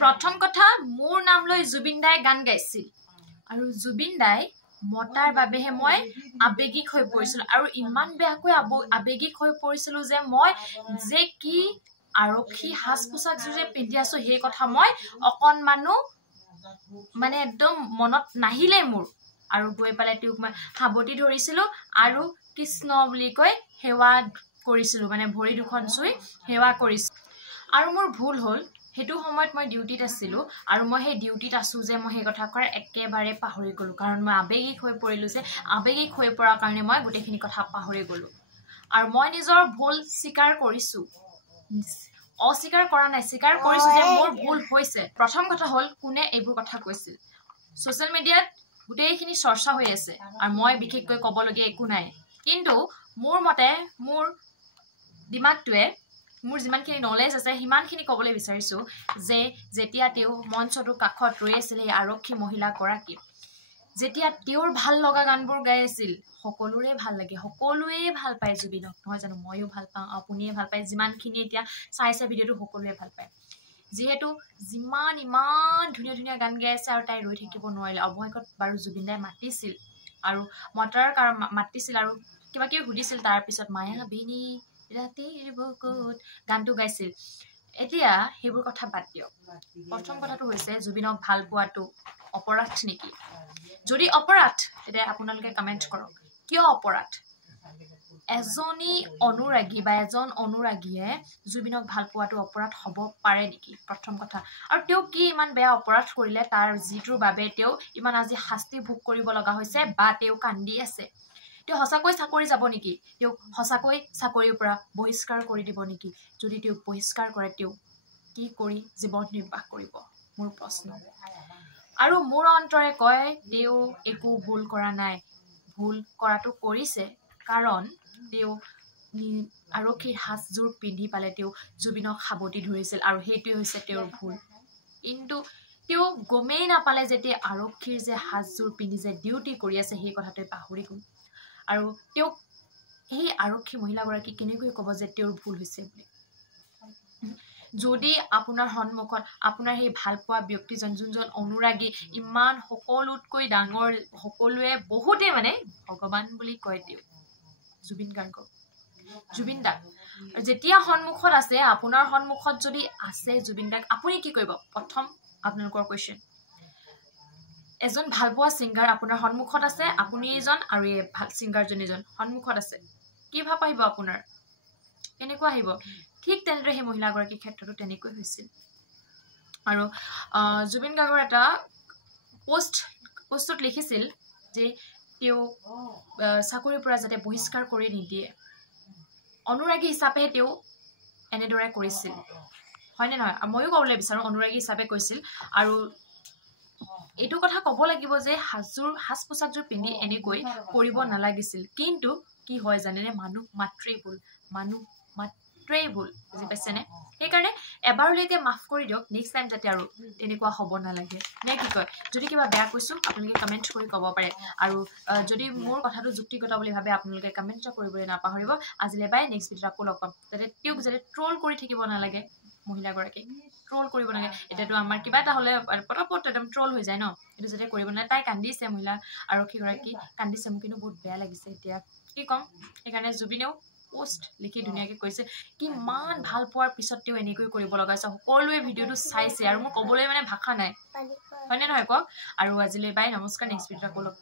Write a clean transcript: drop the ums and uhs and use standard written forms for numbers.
প্ৰথম কথা মোৰ নাম লৈ জুবিন দাই গান গাইছিল আৰু জুবিন দাই মতাৰ বাবেহে মই আবেগিক হৈ পৰিছিল আৰু ইমান বেয়াকৈ আবেগিক হৈ পৰিছিল যে মই যে কি আৰক্ষী হাস পোছাক যে পিন্ধি আছো সেই কথা মই অকনমানো মানে একদম মনত নাহিলে মোৰ আৰু গৈ পালে তেওঁক মই হাবতি ধৰিছিল আৰু কৃষ্ণ বুলি কৈ সেৱা কৰিছিল মানে ভৰি দুখন চুই সেৱা কৰিছিল আৰু মোৰ ভুল হ'ল হেতু সময়ত মই ডিউটিত আছিলো আৰু মই সেই ডিউটিত আছো যে মই সেই কথা কৰ একেবাৰে পাহৰি গলো কাৰণ মই আবেগিক হৈ পৰিলো যে আবেগিক হৈ পৰাৰ কাৰণে মই গোটেইখিনি কথা পাহৰি গলো আৰু মই নিজৰ ভুল স্বীকাৰ কৰিছো অস্বীকাৰ কৰা নাই স্বীকাৰ কৰিছো যে মোৰ ভুল হৈছে প্ৰথম কথা হ'ল কোনে এইবোৰ কথা কৈছিল সোশ্যাল মিডিয়াত গোটেইখিনি চৰ্চা হৈ আছে আৰু মই বিশেষকৈ ক'বলগীয়া একো নাই কিন্তু মোৰ মতে মোৰ দিমাগটোৱে মোৰ যিমানখিনি নলেজ আছে হিমানখিনি ক'বলৈ বিচাৰিছো যে যেতিয়া তেওঁ মঞ্চটো কাখত ৰৈ আছিল এই আৰক্ষী মহিলা গৰাকী যেতিয়া তেওঁৰ ভাল লগা গানবোৰ গাই আছিল সকলোৰে ভাল লাগে সকলোৱে ভাল পায় জুবিনক নহয় জানো ময়ো ভাল পাওঁ আপুনিয়ে ভাল পায় যিমানখিনি এতিয়া চাইছে ভিডিঅ'টো সকলোৱে ভাল পায় যেহেতু ইমান ধুনীয়া গান গাই আছে আৰু তাই ৰৈ থাকিব নোৱাৰিলে অৱশেষত বাৰু জুবিন দাই মাতিছিল আৰু মতাৰ কাৰণ মাতিছিল আৰু কিবা কিবি সুধিছিল তাৰ পিছত মায়াবিনী ৰাতিৰ বুকুত গানটো গাইছিল এতিয়া সেইবোৰ কথা বাদ দিয়ক প্ৰথম কথাটো হৈছে জুবিনক ভাল পোৱাটো অপৰাধ নেকি যদি অপৰাধ তেতিয়া আপোনালোকে কমেন্ট কৰক কিয় অপৰাধ এজনী অনুৰাগী বা এজন অনুৰাগীয়ে জুবিনক ভাল পোৱাটো অপৰাধ হ'ব পাৰে নেকি প্ৰথম কথা আৰু তেওঁ কি ইমান বেয়া অপৰাধ কৰিলে তাৰ যিটোৰ বাবে তেওঁ ইমান আজি শাস্তি ভোগ কৰিব লগা হৈছে বা তেওঁ কান্দি আছে তেওঁ হসাকৈ চাকৰি যাব নেকি তেওঁ হসাকৈ চাকৰিৰ পৰা বহিষ্কাৰ কৰি দিব নেকি যদি তেওঁ বহিষ্কাৰ কৰে তেওঁ কি কৰি জীৱন নিৰ্বাহ কৰিব মোৰ প্ৰশ্ন আৰু মোৰ অন্তৰে কয় তেওঁ একো ভুল কৰা নাই ভুল কৰাটো কৰিছে কাৰণ তেওঁ আৰক্ষীৰ হাতযোৰ পিন্ধি পালে তেওঁ জুবিনক সাবতি ধৰিছিল আৰু সেইটোৱে হৈছে তেওঁৰ ভুল কিন্তু তেওঁ গমেই নাপালে যে আৰক্ষীৰ যে হাতযোৰ পিন্ধি যে ডিউটি কৰি আছে সেই কথাটোৱে পাহৰি গ'ল আৰু তেওঁক এই আৰক্ষী মহিলাগৰাকী কেনেকৈ ক'ব যে তেওঁৰ ভুল হৈছে বুলি যদি আপোনাৰ সন্মুখত আপোনাৰ সেই ভাল পোৱা ব্যক্তিজন যোনজন অনুৰাগী ইমান সকলোতকৈ ডাঙৰ সকলোৱে বহুতে মানে ভগৱান বুলি কয় তেওঁ জুবিন গাৰ্গক জুবিন দা যেতিয়া সন্মুখত আছে আপোনাৰ সন্মুখত যদি আছে জুবিন দাক আপুনি কি কৰিব প্ৰথম আপোনালোকৰ কোৱেশ্চন এজন ভাল পোৱা সিঙ্গাৰ আপোনাৰ সন্মুখত আছে আপুনি এজন আৰু এই ভাল সিঙ্গাৰজনীজন সন্মুখত আছে কি ভাব আহিব আপোনাৰ এনেকুৱা আহিব ঠিক তেনেদৰে সেই মহিলাগৰাকীৰ ক্ষেত্ৰতো তেনেকৈ হৈছিল আৰু জুবিন গাৰ্গৰ এটা পোষ্টত লিখিছিল যে তেওঁ চাকৰিৰ পৰা যাতে বহিষ্কাৰ কৰি নিদিয়ে অনুৰাগী হিচাপে তেওঁ এনেদৰে কৰিছিল হয়নে নহয় ময়ো ক'বলৈ বিচাৰো অনুৰাগী হিচাপে কৈছিল আৰু এইটো কথা ক'ব লাগিব যে হাস পোছাকযোৰ পিন্ধি এনেকৈ কৰিব নালাগিছিল কিন্তু কি হয় জানেনে মানুহ মাত্ৰেই ভুল বুজি পাইছেনে সেইকাৰণে এবাৰলৈ এতিয়া মাফ কৰি দিয়ক নেক্সট টাইম যাতে আৰু তেনেকুৱা হ'ব নালাগে নে কি কয় যদি কিবা বেয়া কৈছো আপোনালোকে কমেন্ট কৰি ক'ব পাৰে আৰু যদি মোৰ কথাটো যুক্তিগত বুলি ভাবে আপোনালোকে কমেন্ট কৰিবলৈ নাপাহৰিব আজিলৈ বাই নেক্সট ভিডিঅ'ত আকৌ লগ পাম যাতে তেওঁক যাতে ট্ৰল কৰি থাকিব নালাগে মহিলাগৰাকীক ট্ৰল কৰিব নালাগে এতিয়াতো আমাৰ কিবা এটা হ'লে পটাপট একদম ট্ৰল হৈ যায় ন এইটো যাতে কৰিব নালাগে তাই কান্দিছে মহিলা আৰক্ষীগৰাকী কান্দিছে মোৰ কিন্তু বহুত বেয়া লাগিছে এতিয়া কি ক'ম সেইকাৰণে জুবিনেও পোষ্ট লিখি ধুনীয়াকৈ কৈছে কিমান ভাল পোৱাৰ পিছত তেওঁ এনেকৈ কৰিব লগা হৈছে সকলোৱে ভিডিঅ'টো চাইছে আৰু মোৰ ক'বলৈ মানে ভাষা নাই হয়নে নহয় কওক আৰু আজিলৈ বাই নমস্কাৰ নেক্সট ভিডিঅ'ত আকৌ লগ